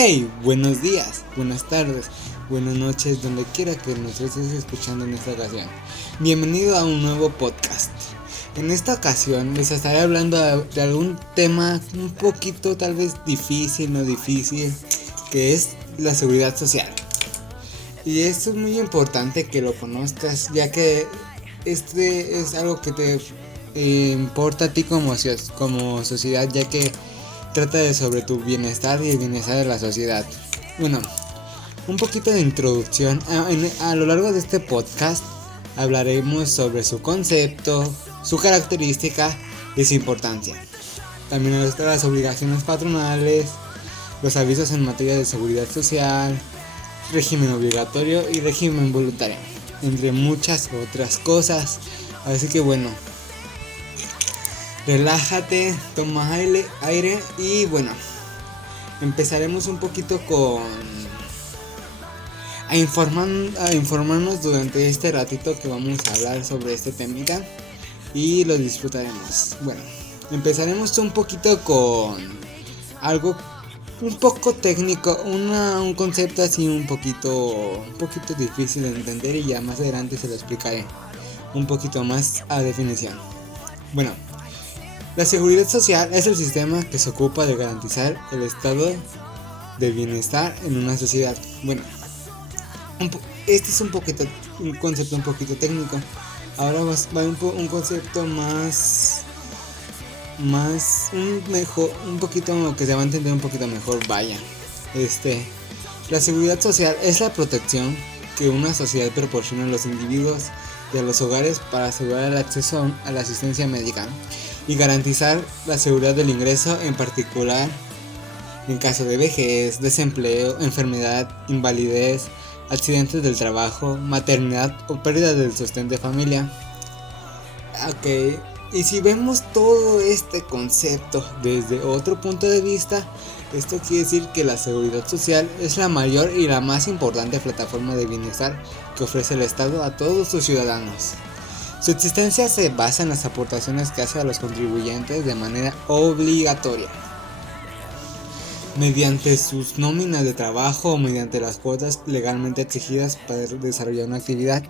Hey, buenos días, buenas tardes, buenas noches, donde quiera que nos estés escuchando en esta ocasión. Bienvenido a un nuevo podcast. En esta ocasión les estaré hablando de algún tema un poquito tal vez difícil, no difícil, que es la seguridad social. Y esto es muy importante que lo conozcas, ya que este es algo que te importa a ti como sociedad, ya que trata de sobre tu bienestar y el bienestar de la sociedad. Bueno, un poquito de introducción. A lo largo de este podcast hablaremos sobre su concepto, su característica y su importancia. También las obligaciones patronales, los avisos en materia de seguridad social, régimen obligatorio y régimen voluntario, entre muchas otras cosas. Así que bueno, relájate, toma aire y bueno, empezaremos un poquito a informarnos durante este ratito que vamos a hablar sobre este temita y lo disfrutaremos. Bueno, empezaremos un poquito con algo un poco técnico, un concepto así un poquito difícil de entender, y ya más adelante se lo explicaré un poquito más a definición. Bueno, la seguridad social es el sistema que se ocupa de garantizar el estado de bienestar en una sociedad. Bueno, este es un concepto un poquito técnico. Ahora va un concepto más un poquito que se va a entender un poquito mejor. Vaya, la seguridad social es la protección que una sociedad proporciona a los individuos y a los hogares para asegurar el acceso a la asistencia médica y garantizar la seguridad del ingreso, en particular en caso de vejez, desempleo, enfermedad, invalidez, accidentes del trabajo, maternidad o pérdida del sostén de familia. Ok, y si vemos todo este concepto desde otro punto de vista, esto quiere decir que la seguridad social es la mayor y la más importante plataforma de bienestar que ofrece el Estado a todos sus ciudadanos. Su existencia se basa en las aportaciones que hace a los contribuyentes de manera obligatoria, mediante sus nóminas de trabajo o mediante las cuotas legalmente exigidas para desarrollar una actividad.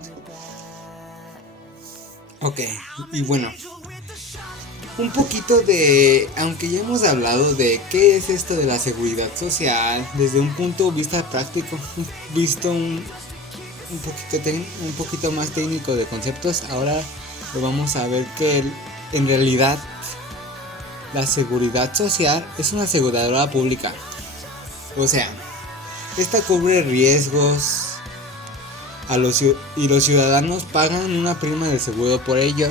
Ok, y bueno, un poquito aunque ya hemos hablado de qué es esto de la seguridad social desde un punto de vista práctico, visto un poquito más técnico de conceptos, ahora lo vamos a ver que en realidad la seguridad social es una aseguradora pública. O sea, esta cubre riesgos y los ciudadanos pagan una prima de seguro por ello.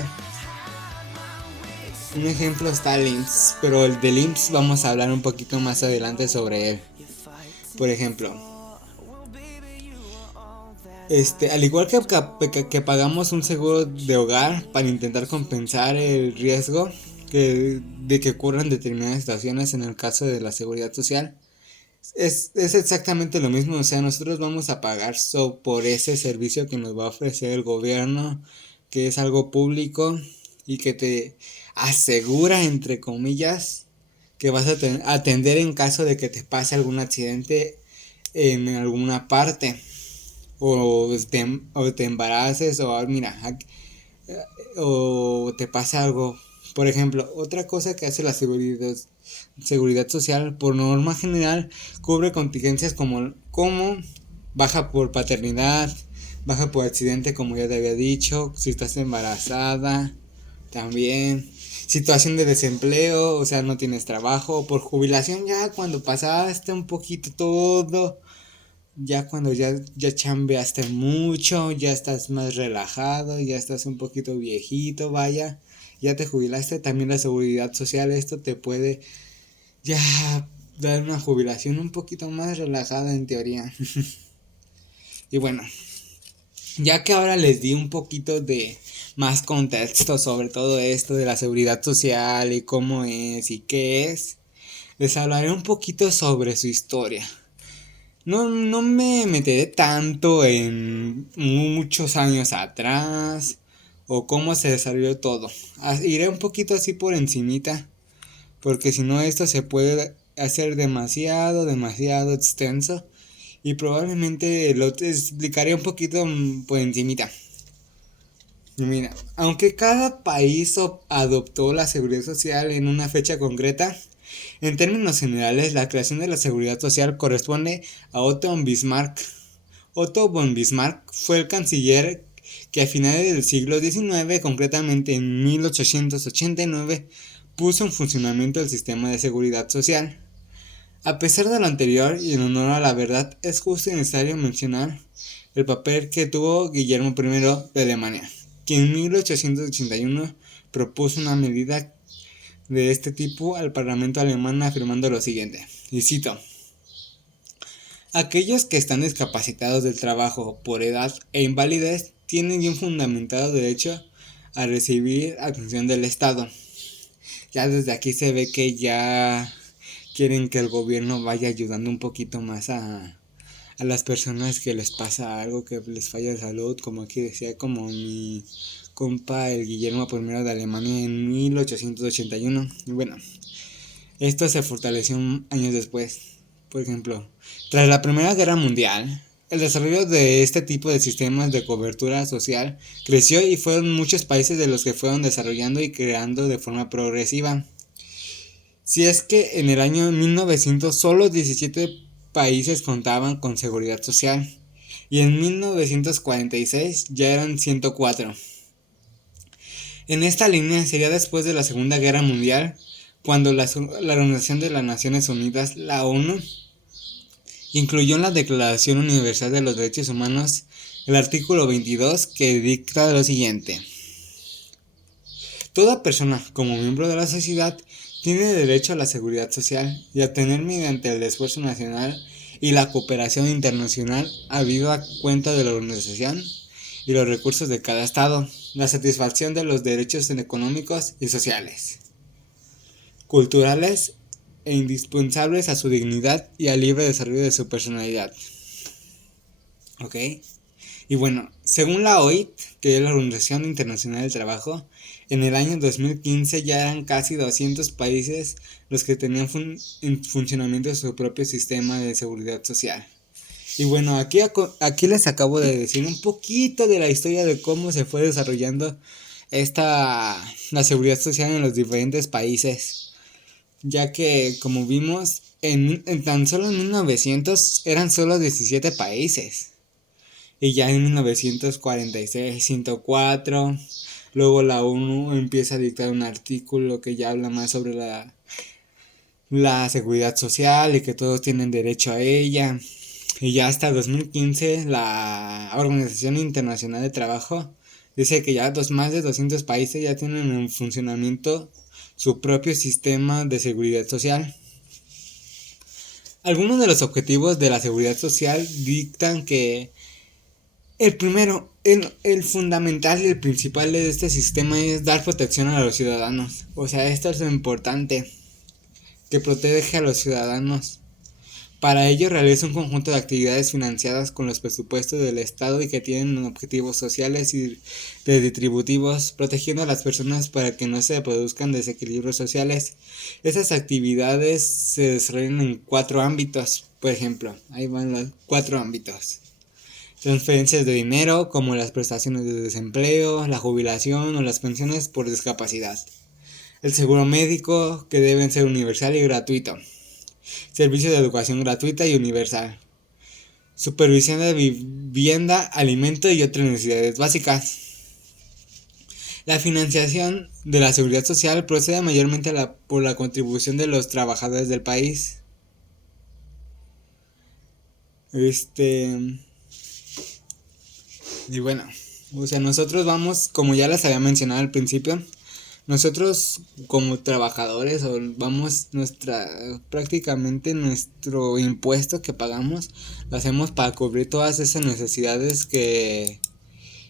Un ejemplo está el IMSS, pero el del IMSS vamos a hablar un poquito más adelante sobre él. Por ejemplo, al igual que pagamos un seguro de hogar para intentar compensar el riesgo de que ocurran determinadas situaciones en el caso de la seguridad social, es exactamente lo mismo. O sea, nosotros vamos a pagar por ese servicio que nos va a ofrecer el gobierno, que es algo público y que te asegura, entre comillas, que vas a atender en caso de que te pase algún accidente en alguna parte, o te embaraces, o te pasa algo. Por ejemplo, otra cosa que hace la seguridad social, por norma general, cubre contingencias como baja por paternidad, baja por accidente, como ya te había dicho, si estás embarazada, también situación de desempleo, o sea, no tienes trabajo, por jubilación, ya cuando pasaste un poquito todo, ya cuando ya chambeaste mucho, ya estás más relajado, ya estás un poquito viejito, vaya, ya te jubilaste. También la seguridad social, esto te puede ya dar una jubilación un poquito más relajada en teoría. Y bueno, ya que ahora les di un poquito de más contexto sobre todo esto de la seguridad social y cómo es y qué es, les hablaré un poquito sobre su historia. No me meteré tanto en muchos años atrás o cómo se desarrolló todo. Iré un poquito así por encimita, porque si no esto se puede a ser demasiado extenso y probablemente lo explicaré un poquito por encimita. Mira, aunque cada país adoptó la seguridad social en una fecha concreta, en términos generales la creación de la seguridad social corresponde a Otto von Bismarck. Otto von Bismarck fue el canciller que a finales del siglo XIX, concretamente en 1889, puso en funcionamiento el sistema de seguridad social. A pesar de lo anterior y en honor a la verdad, es justo y necesario mencionar el papel que tuvo Guillermo I de Alemania, quien en 1881 propuso una medida de este tipo al Parlamento alemán afirmando lo siguiente, y cito: aquellos que están discapacitados del trabajo por edad e invalidez tienen un fundamentado derecho a recibir atención del Estado. Ya desde aquí se ve que ya quieren que el gobierno vaya ayudando un poquito más a las personas que les pasa algo, que les falla de salud, como aquí decía, como mi compa el Guillermo I de Alemania en 1881. Y bueno, esto se fortaleció años después. Por ejemplo, tras la Primera Guerra Mundial, el desarrollo de este tipo de sistemas de cobertura social creció y fueron muchos países de los que fueron desarrollando y creando de forma progresiva. Si es que en el año 1900 solo 17 países contaban con seguridad social y en 1946 ya eran 104. En esta línea sería después de la Segunda Guerra Mundial cuando la Organización de las Naciones Unidas, la ONU, incluyó en la Declaración Universal de los Derechos Humanos el artículo 22 que dicta lo siguiente: toda persona como miembro de la sociedad tiene derecho a la seguridad social y a tener mediante el esfuerzo nacional y la cooperación internacional habida cuenta de la organización y los recursos de cada estado, la satisfacción de los derechos económicos y sociales, culturales e indispensables a su dignidad y al libre desarrollo de su personalidad. ¿Ok? Y bueno, según la OIT, que es la Organización Internacional del Trabajo, en el año 2015 ya eran casi 200 países los que tenían en funcionamiento su propio sistema de seguridad social. Y bueno, aquí les acabo de decir un poquito de la historia de cómo se fue desarrollando la seguridad social en los diferentes países. Ya que, como vimos, en tan solo en 1900 eran solo 17 países. Y ya en 1946, 104, luego la ONU empieza a dictar un artículo que ya habla más sobre la seguridad social y que todos tienen derecho a ella. Y ya hasta 2015 la Organización Internacional de Trabajo dice que ya más de 200 países ya tienen en funcionamiento su propio sistema de seguridad social. Algunos de los objetivos de la seguridad social dictan que el primero, el fundamental y el principal de este sistema es dar protección a los ciudadanos. O sea, esto es lo importante, que protege a los ciudadanos. Para ello realiza un conjunto de actividades financiadas con los presupuestos del Estado y que tienen objetivos sociales y redistributivos, protegiendo a las personas para que no se produzcan desequilibrios sociales. Esas actividades se desarrollan en 4 ámbitos, por ejemplo, ahí van los 4 ámbitos. Transferencias de dinero, como las prestaciones de desempleo, la jubilación o las pensiones por discapacidad. El seguro médico, que debe ser universal y gratuito. Servicios de educación gratuita y universal. Supervisión de vivienda, alimento y otras necesidades básicas. La financiación de la seguridad social procede mayormente por la contribución de los trabajadores del país. Y bueno, o sea, nosotros vamos, como ya les había mencionado al principio, nosotros como trabajadores prácticamente nuestro impuesto que pagamos lo hacemos para cubrir todas esas necesidades que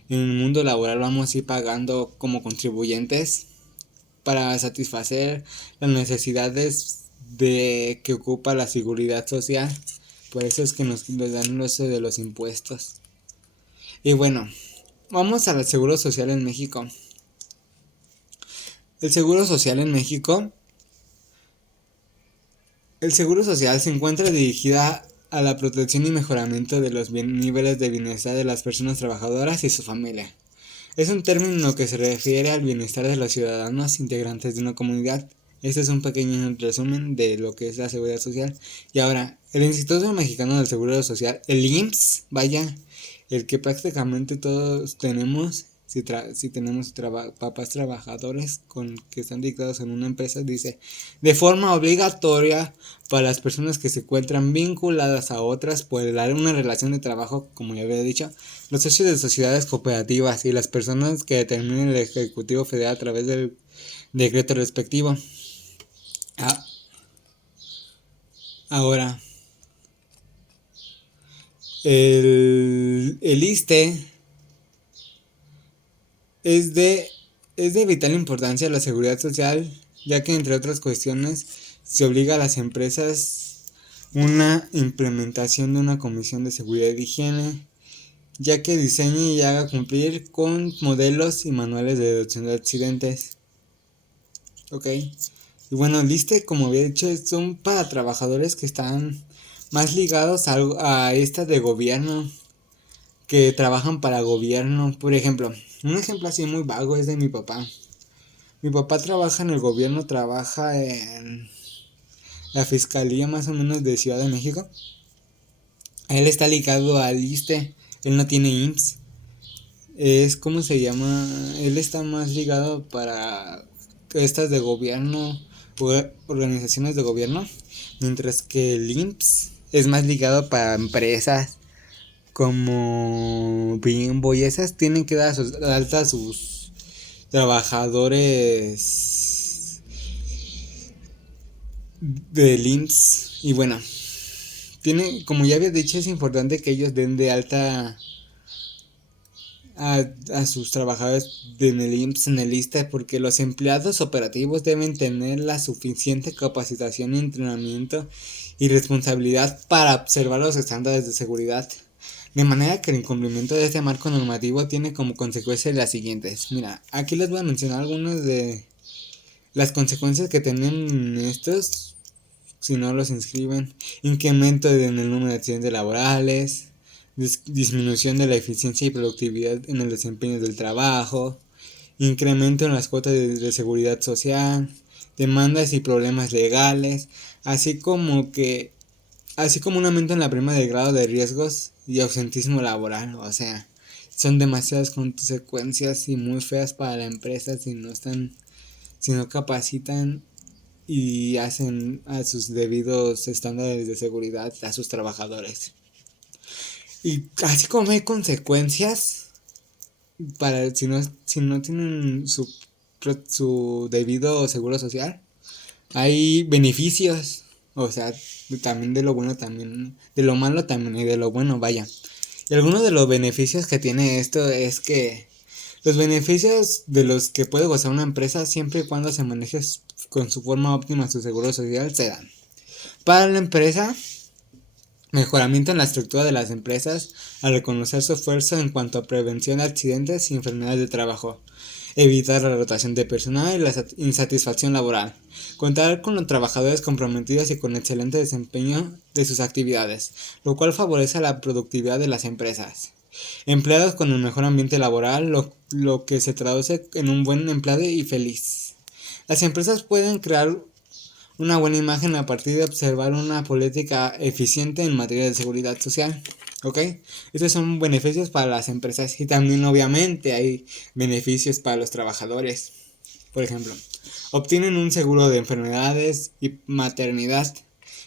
en el mundo laboral vamos a ir pagando como contribuyentes para satisfacer las necesidades que ocupa la seguridad social. Por eso es que nos dan eso de los impuestos. Y bueno, vamos al seguro social en México. El seguro social en México El seguro social se encuentra dirigida a la protección y mejoramiento de los niveles de bienestar de las personas trabajadoras y su familia. Es un término que se refiere al bienestar de los ciudadanos integrantes de una comunidad. Este es un pequeño resumen de lo que es la seguridad social. Y ahora, el Instituto Mexicano del Seguro Social, el IMSS, vaya, el que prácticamente todos tenemos, si tenemos papás trabajadores que están dictados en una empresa, dice, de forma obligatoria para las personas que se encuentran vinculadas a otras por una relación de trabajo, como ya había dicho, los socios de sociedades cooperativas y las personas que determinen el Ejecutivo Federal a través del decreto respectivo. Ahora, el ISSSTE es de, es de vital importancia la seguridad social, ya que entre otras cuestiones se obliga a las empresas una implementación de una comisión de seguridad y higiene, ya que diseñe y haga cumplir con modelos y manuales de reducción de accidentes. Ok. Y bueno, el ISSSTE, como había dicho, son para trabajadores que están más ligados a esta de gobierno, que trabajan para gobierno. Por ejemplo, un ejemplo así muy vago es de mi papá. Mi papá trabaja en el gobierno, trabaja en la fiscalía más o menos de Ciudad de México. Él está ligado al ISSSTE, él no tiene IMSS. ¿Cómo se llama? Él está más ligado para estas de gobierno, organizaciones de gobierno, mientras que el IMSS es más ligado para empresas como Bimbo y esas tienen que dar alta a sus trabajadores del IMSS. Y bueno, como ya había dicho, es importante que ellos den de alta a sus trabajadores en el IMSS en el ISSSTE, porque los empleados operativos deben tener la suficiente capacitación, entrenamiento y responsabilidad para observar los estándares de seguridad. De manera que el incumplimiento de este marco normativo tiene como consecuencia las siguientes. Mira, aquí les voy a mencionar algunas de las consecuencias que tienen estos si no los inscriben. Incremento en el número de accidentes laborales, disminución de la eficiencia y productividad en el desempeño del trabajo, incremento en las cuotas de seguridad social, demandas y problemas legales, así como un aumento en la prima de grado de riesgos y ausentismo laboral. O sea, son demasiadas consecuencias y muy feas para la empresa si no capacitan y hacen a sus debidos estándares de seguridad a sus trabajadores. Y así como hay consecuencias para si no tienen su debido seguro social, hay beneficios. O sea, también de lo bueno, también de lo malo también y de lo bueno, vaya. Y algunos de los beneficios que tiene esto es que los beneficios de los que puede gozar una empresa siempre y cuando se maneje con su forma óptima su seguro social se dan. Para la empresa, mejoramiento en la estructura de las empresas al reconocer su esfuerzo en cuanto a prevención de accidentes y enfermedades de trabajo, evitar la rotación de personal y la insatisfacción laboral, contar con los trabajadores comprometidos y con excelente desempeño de sus actividades, lo cual favorece la productividad de las empresas. Empleados con el mejor ambiente laboral, lo que se traduce en un buen empleado y feliz. Las empresas pueden crear una buena imagen a partir de observar una política eficiente en materia de seguridad social. ¿Ok? Estos son beneficios para las empresas y también obviamente hay beneficios para los trabajadores. Por ejemplo, obtienen un seguro de enfermedades y maternidad,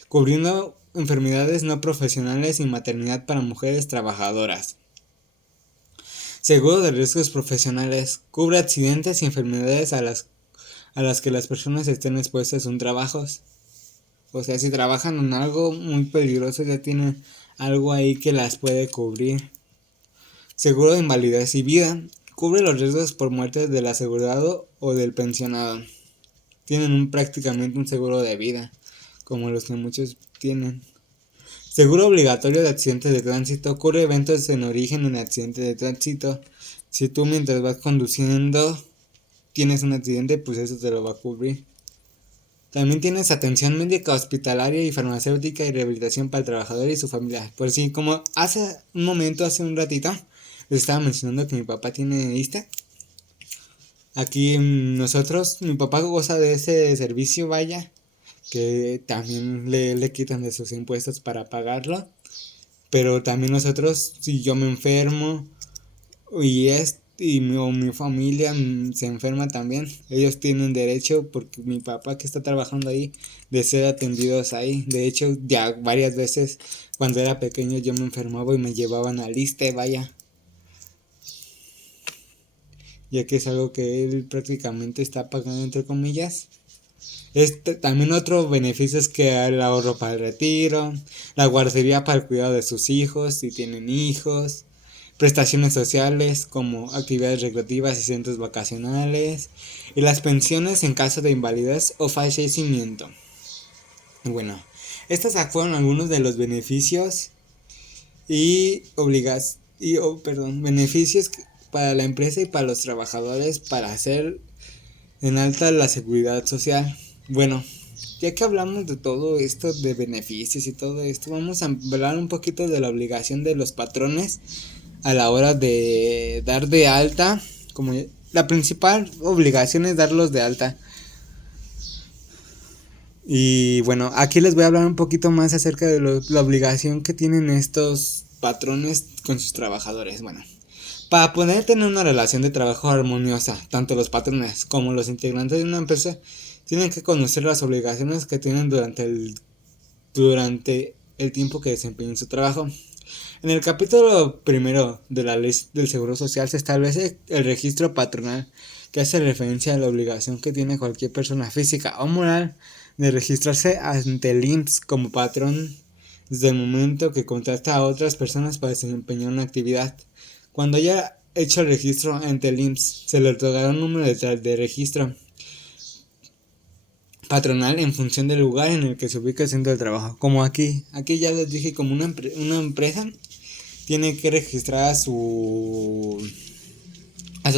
cubriendo enfermedades no profesionales y maternidad para mujeres trabajadoras. Seguro de riesgos profesionales, cubre accidentes y enfermedades a las que las personas estén expuestas en trabajos. O sea, si trabajan en algo muy peligroso, ya tienen algo ahí que las puede cubrir. Seguro de invalidez y vida, cubre los riesgos por muerte del asegurado o del pensionado. Tienen prácticamente un seguro de vida, como los que muchos tienen. Seguro obligatorio de accidentes de tránsito, cubre eventos en origen en accidentes de tránsito. Si tú mientras vas conduciendo tienes un accidente, pues eso te lo va a cubrir. También tienes atención médica hospitalaria y farmacéutica y rehabilitación para el trabajador y su familia. Por si, como hace un ratito, les estaba mencionando que mi papá tiene ISSSTE. Aquí mi papá goza de ese servicio, vaya, que también le quitan de sus impuestos para pagarlo. Pero también nosotros, si yo me enfermo o mi familia se enferma también, ellos tienen derecho, porque mi papá que está trabajando ahí, de ser atendidos ahí. De hecho, ya varias veces cuando era pequeño yo me enfermaba y me llevaban al ISSSTE, vaya, ya que es algo que él prácticamente está pagando entre comillas. También otro beneficio es que el ahorro para el retiro, la guardería para el cuidado de sus hijos si tienen hijos, prestaciones sociales como actividades recreativas y centros vacacionales, y las pensiones en caso de invalidez o fallecimiento. Bueno, estos fueron algunos de los beneficios beneficios para la empresa y para los trabajadores para hacer en alta la seguridad social. Bueno, ya que hablamos de todo esto, de beneficios y todo esto, vamos a hablar un poquito de la obligación de los patrones a la hora de dar de alta. Como la principal obligación es darlos de alta. Y bueno, aquí les voy a hablar un poquito más acerca de la obligación que tienen estos patrones con sus trabajadores. Bueno, para poder tener una relación de trabajo armoniosa, tanto los patrones como los integrantes de una empresa tienen que conocer las obligaciones que tienen durante el tiempo que desempeñan su trabajo. En el capítulo primero de la ley del Seguro Social se establece el registro patronal, que hace referencia a la obligación que tiene cualquier persona física o moral de registrarse ante el IMSS como patrón desde el momento que contrata a otras personas para desempeñar una actividad. Cuando haya hecho el registro ante el IMSS, se le otorgará un número de registro patronal en función del lugar en el que se ubica el centro de trabajo. Como aquí ya les dije, como una empresa tiene que registrar a su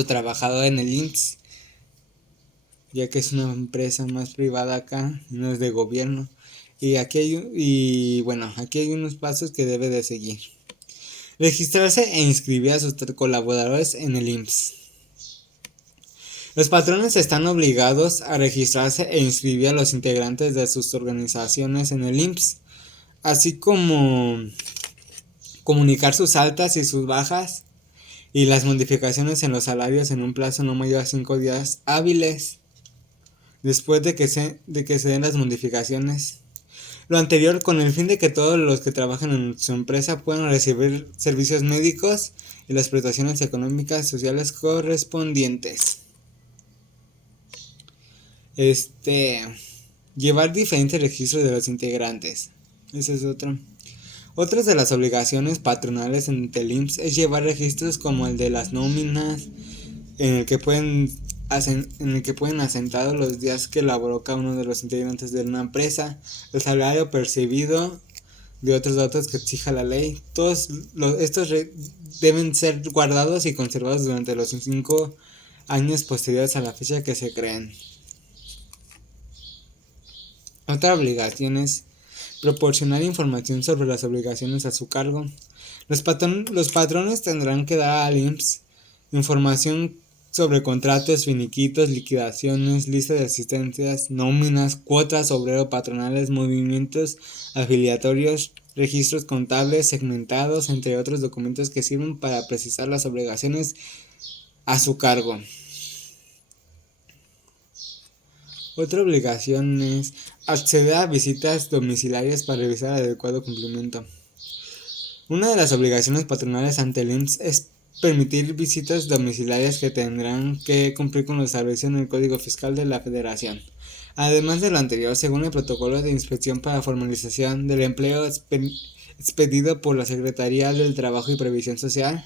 trabajador en el IMSS, ya que es una empresa más privada acá, no es de gobierno. Y aquí hay unos pasos que debe de seguir. Registrarse e inscribir a sus colaboradores en el IMSS. Los patrones están obligados a registrarse e inscribir a los integrantes de sus organizaciones en el IMSS, así como comunicar sus altas y sus bajas y las modificaciones en los salarios en un plazo no mayor a 5 días hábiles después de que se den las modificaciones. Lo anterior con el fin de que todos los que trabajan en su empresa puedan recibir servicios médicos y las prestaciones económicas sociales correspondientes. Llevar diferentes registros de los integrantes. Esa es otra. Otras de las obligaciones patronales en el IMSS es llevar registros como el de las nóminas, en el que pueden asentados los días que laboró cada uno de los integrantes de una empresa, el salario percibido, de otros datos que exija la ley. Todos estos deben ser guardados y conservados durante los 5 años posteriores a la fecha que se crean. Otra obligación es proporcionar información sobre las obligaciones a su cargo. Los patrones tendrán que dar al IMSS información sobre contratos, finiquitos, liquidaciones, lista de asistencias, nóminas, cuotas obrero patronales, movimientos afiliatorios, registros contables segmentados, entre otros documentos que sirven para precisar las obligaciones a su cargo. Otra obligación es acceder a visitas domiciliarias para revisar el adecuado cumplimiento. Una de las obligaciones patronales ante el IMSS es permitir visitas domiciliarias que tendrán que cumplir con lo establecido en el Código Fiscal de la Federación. Además de lo anterior, según el protocolo de inspección para formalización del empleo expedido por la Secretaría del Trabajo y Previsión Social,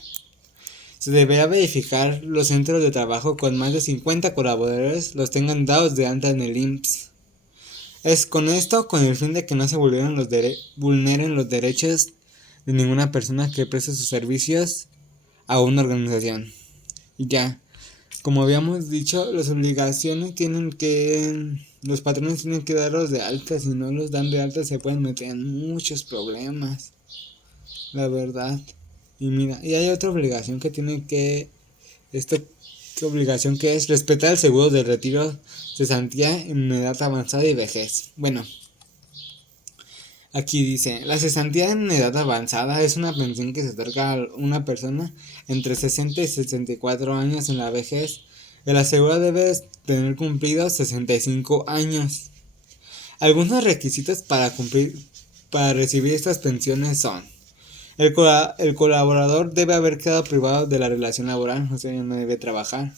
se deberá verificar los centros de trabajo con más de 50 colaboradores los tengan dados de alta en el IMSS. Es con esto con el fin de que no se vulneren los derechos de ninguna persona que preste sus servicios a una organización. Y ya, como habíamos dicho, las obligaciones tienen que Los patrones tienen que darlos de alta, si no los dan de alta se pueden meter en muchos problemas, la verdad. Y mira, y hay otra obligación que tiene que, esta obligación que es respetar el seguro de retiro, cesantía en edad avanzada y vejez. Bueno, aquí dice, la cesantía en edad avanzada es una pensión que se otorga a una persona entre 60 y 64 años en la vejez. El asegurado debe tener cumplidos 65 años. Algunos requisitos para recibir estas pensiones son: el colaborador debe haber quedado privado de la relación laboral, o sea, no debe trabajar.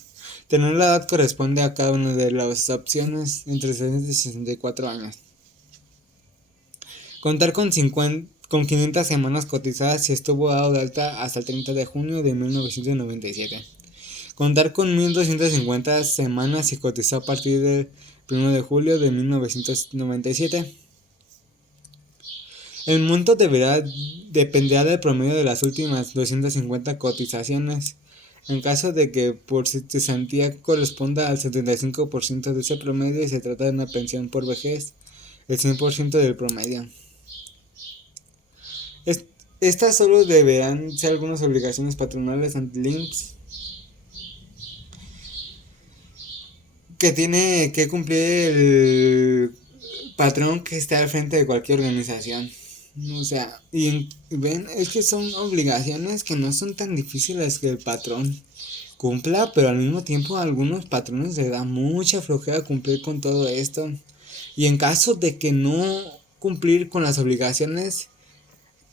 Tener la edad corresponde a cada una de las opciones entre 60 y 64 años. Contar con 500 semanas cotizadas si estuvo dado de alta hasta el 30 de junio de 1997. Contar con 1250 semanas si cotizó a partir del 1 de julio de 1997. El monto dependerá del promedio de las últimas 250 cotizaciones. En caso de que por cesantía corresponda al 75% de ese promedio y se trata de una pensión por vejez, el 100% del promedio. Estas solo deberán ser algunas obligaciones patronales ante el IMSS que tiene que cumplir el patrón que esté al frente de cualquier organización. O sea, y ven, es que son obligaciones que no son tan difíciles que el patrón cumpla, pero al mismo tiempo a algunos patrones les da mucha flojera cumplir con todo esto. Y en caso de que no cumplir con las obligaciones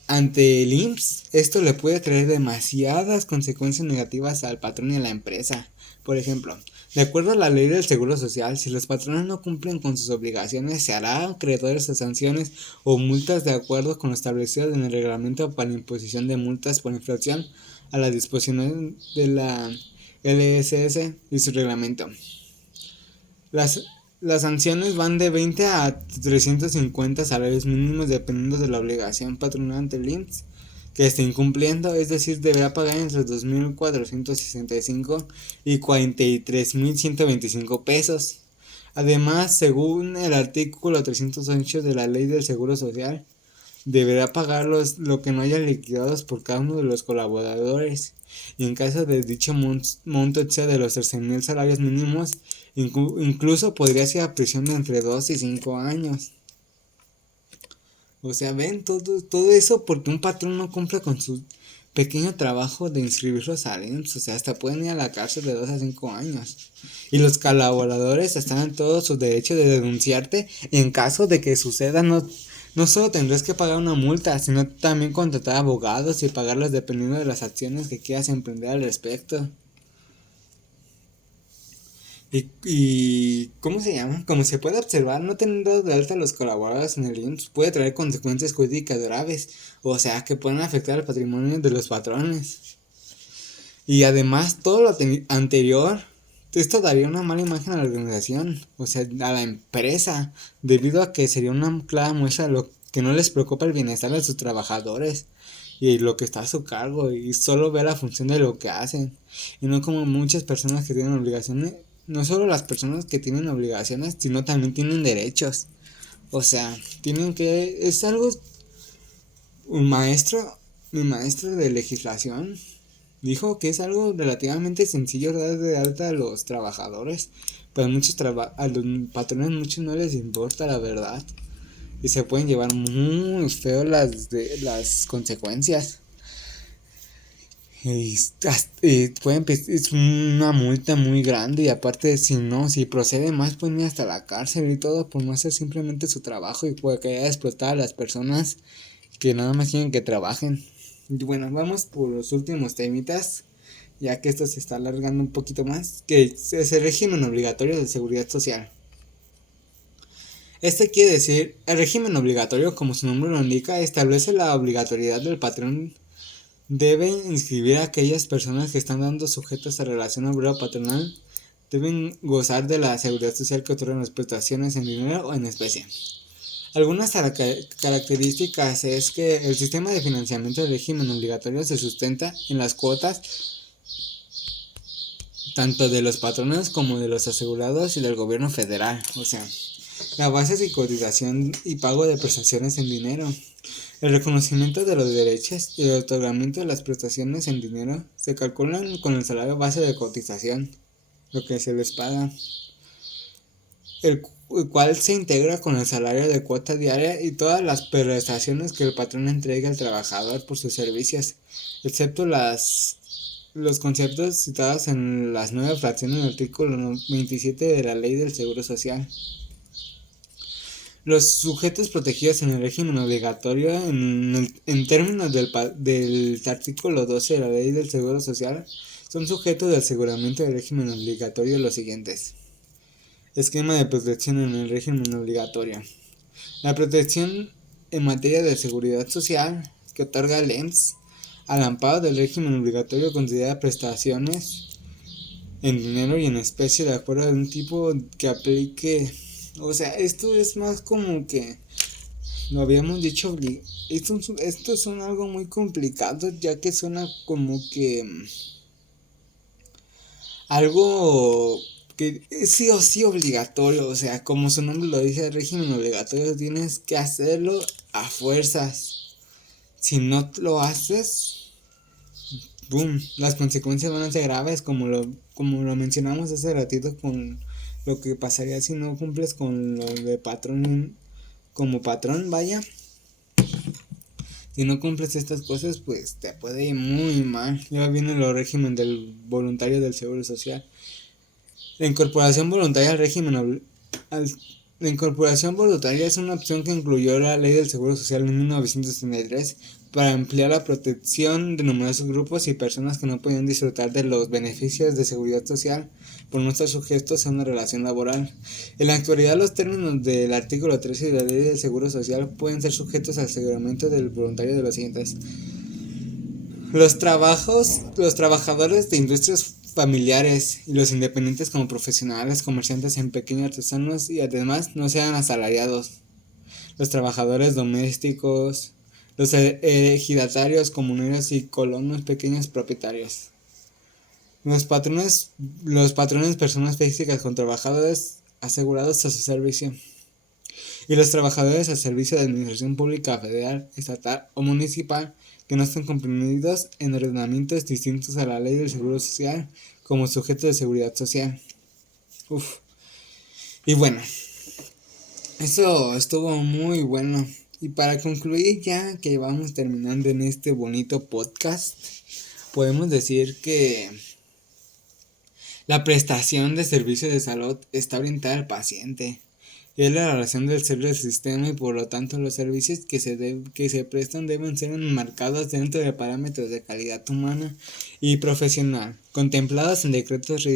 ante el IMSS, esto le puede traer demasiadas consecuencias negativas al patrón y a la empresa. Por ejemplo, de acuerdo a la ley del Seguro Social, si los patrones no cumplen con sus obligaciones, se harán acreedores a sanciones o multas de acuerdo con lo establecido en el reglamento para la imposición de multas por infracción a la disposición de la LSS y su reglamento. Las sanciones van de 20 a 350 salarios mínimos dependiendo de la obligación patronal ante el IMSS que esté incumpliendo, es decir, deberá pagar entre 2.465 y 43.125 pesos. Además, según el artículo 308 de la Ley del Seguro Social, deberá pagar lo que no haya liquidados por cada uno de los colaboradores, y en caso de dicho monto exceda de los 13.000 salarios mínimos, incluso podría ser a prisión de entre 2 y 5 años. O sea, ven, todo eso porque un patrón no cumple con su pequeño trabajo de inscribirlos al IMSS. O sea, hasta pueden ir a la cárcel de 2 a 5 años. Y los colaboradores están en todo su derecho de denunciarte en caso de que suceda. No solo tendrás que pagar una multa, sino también contratar abogados y pagarlos dependiendo de las acciones que quieras emprender al respecto. Y ¿cómo se llama? Como se puede observar, no tener de alta a los colaboradores en el IMSS puede traer consecuencias jurídicas graves, o sea, que pueden afectar el patrimonio de los patrones. Y además, todo lo anterior, esto daría una mala imagen a la organización, o sea, a la empresa, debido a que sería una clara muestra de lo que no les preocupa el bienestar de sus trabajadores y lo que está a su cargo, y solo ve la función de lo que hacen, y no como muchas personas que tienen obligaciones. No solo las personas que tienen obligaciones, sino también tienen derechos. O sea, tienen que... Es algo... Mi maestro de legislación, dijo que es algo relativamente sencillo dar de alta a los trabajadores. Pero a los patrones muchos no les importa, la verdad. Y se pueden llevar muy feo las consecuencias. Es una multa muy grande, y aparte si procede más pueden ir hasta la cárcel y todo por no hacer simplemente su trabajo y puede que haya explotar a las personas que nada más quieren que trabajen. Y bueno, vamos por los últimos temitas, ya que esto se está alargando un poquito más, que es el régimen obligatorio de seguridad social. Este quiere decir, el régimen obligatorio, como su nombre lo indica, establece la obligatoriedad del patrón debe inscribir a aquellas personas que están dando sujetos a relación obrero-patronal, deben gozar de la seguridad social que otorgan las prestaciones en dinero o en especie. Algunas características es que el sistema de financiamiento del régimen obligatorio se sustenta en las cuotas tanto de los patrones como de los asegurados y del gobierno federal. O sea, la base de cotización y pago de prestaciones en dinero. El reconocimiento de los derechos y el otorgamiento de las prestaciones en dinero se calculan con el salario base de cotización, lo que se les paga, el cual se integra con el salario de cuota diaria y todas las prestaciones que el patrón entrega al trabajador por sus servicios, excepto los conceptos citados en las 9 fracciones del artículo 27 de la Ley del Seguro Social. Los sujetos protegidos en el régimen obligatorio en términos del artículo 12 de la Ley del Seguro Social son sujetos de aseguramiento del régimen obligatorio los siguientes. Esquema de protección en el régimen obligatorio. La protección en materia de seguridad social que otorga el EMSS al amparo del régimen obligatorio considera prestaciones en dinero y en especie de acuerdo a un tipo que aplique. O sea, esto es más como que lo habíamos dicho, esto son algo muy complicado, ya que suena como que algo que es sí o sí obligatorio. O sea, como su nombre lo dice, el régimen obligatorio, tienes que hacerlo a fuerzas. Si no lo haces, boom, las consecuencias van a ser graves, como lo mencionamos hace ratito con lo que pasaría si no cumples con lo de patrón, como patrón, vaya. Si no cumples estas cosas, pues te puede ir muy mal. Ya viene el régimen del voluntario del Seguro Social. La incorporación voluntaria al régimen La incorporación voluntaria es una opción que incluyó la Ley del Seguro Social en 1963 para ampliar la protección de numerosos grupos y personas que no podían disfrutar de los beneficios de seguridad social por no estar sujetos a una relación laboral. En la actualidad, los términos del artículo 13 de la Ley del Seguro Social pueden ser sujetos al aseguramiento del voluntario de los siguientes: los trabajadores de industrias familiares y los independientes como profesionales, comerciantes en pequeños artesanos y además no sean asalariados. Los trabajadores domésticos, los ejidatarios, comuneros y colonos pequeños propietarios. Los patrones, personas físicas con trabajadores asegurados a su servicio. Y los trabajadores al servicio de administración pública federal, estatal o municipal que no están comprendidos en ordenamientos distintos a la Ley del Seguro Social como sujetos de seguridad social. Y bueno, eso estuvo muy bueno. Y para concluir, ya que vamos terminando en este bonito podcast, podemos decir que la prestación de servicios de salud está orientada al paciente. Y es la relación del ser del sistema y por lo tanto los servicios que se prestan deben ser enmarcados dentro de parámetros de calidad humana y profesional, contemplados en decretos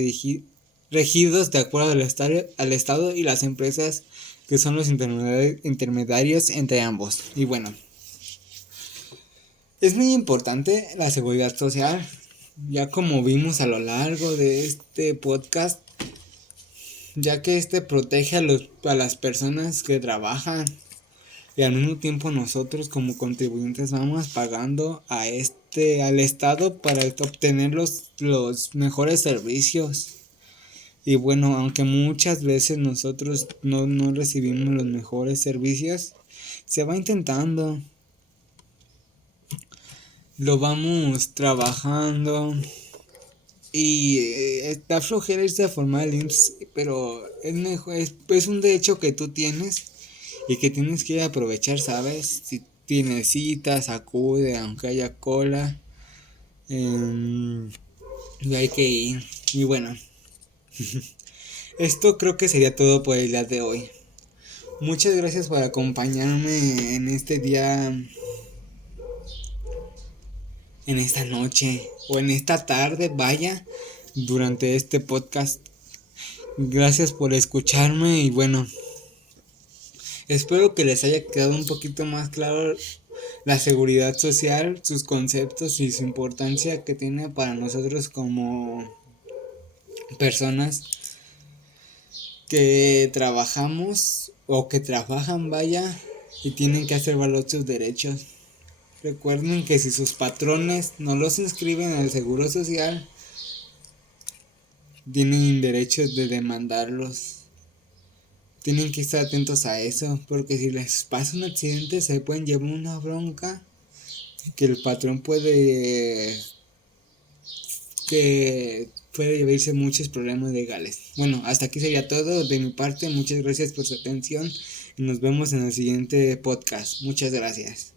regidos de acuerdo al Estado y las empresas que son los intermediarios entre ambos. Y bueno, es muy importante la seguridad social, ya como vimos a lo largo de este podcast, ya que protege a las personas que trabajan y al mismo tiempo nosotros como contribuyentes vamos pagando al Estado para obtener los mejores servicios. Y bueno, aunque muchas veces nosotros no recibimos los mejores servicios, se va intentando, lo vamos trabajando. Y está flojera irse a formar el IMSS, pero es un derecho que tú tienes y que tienes que aprovechar, ¿sabes? Si tienes citas, acude, aunque haya cola, y hay que ir. Y bueno, esto creo que sería todo por el día de hoy. Muchas gracias por acompañarme en este día, en esta noche o en esta tarde, vaya, durante este podcast. Gracias por escucharme y bueno, espero que les haya quedado un poquito más claro la seguridad social, sus conceptos y su importancia que tiene para nosotros como personas que trabajamos o que trabajan, vaya, y tienen que hacer valer sus derechos. Recuerden que si sus patrones no los inscriben en el Seguro Social, tienen derecho de demandarlos. tienen que estar atentos a eso, porque si les pasa un accidente se pueden llevar una bronca que el patrón puede llevarse muchos problemas legales. Bueno, hasta aquí sería todo de mi parte. Muchas gracias por su atención y nos vemos en el siguiente podcast. Muchas gracias.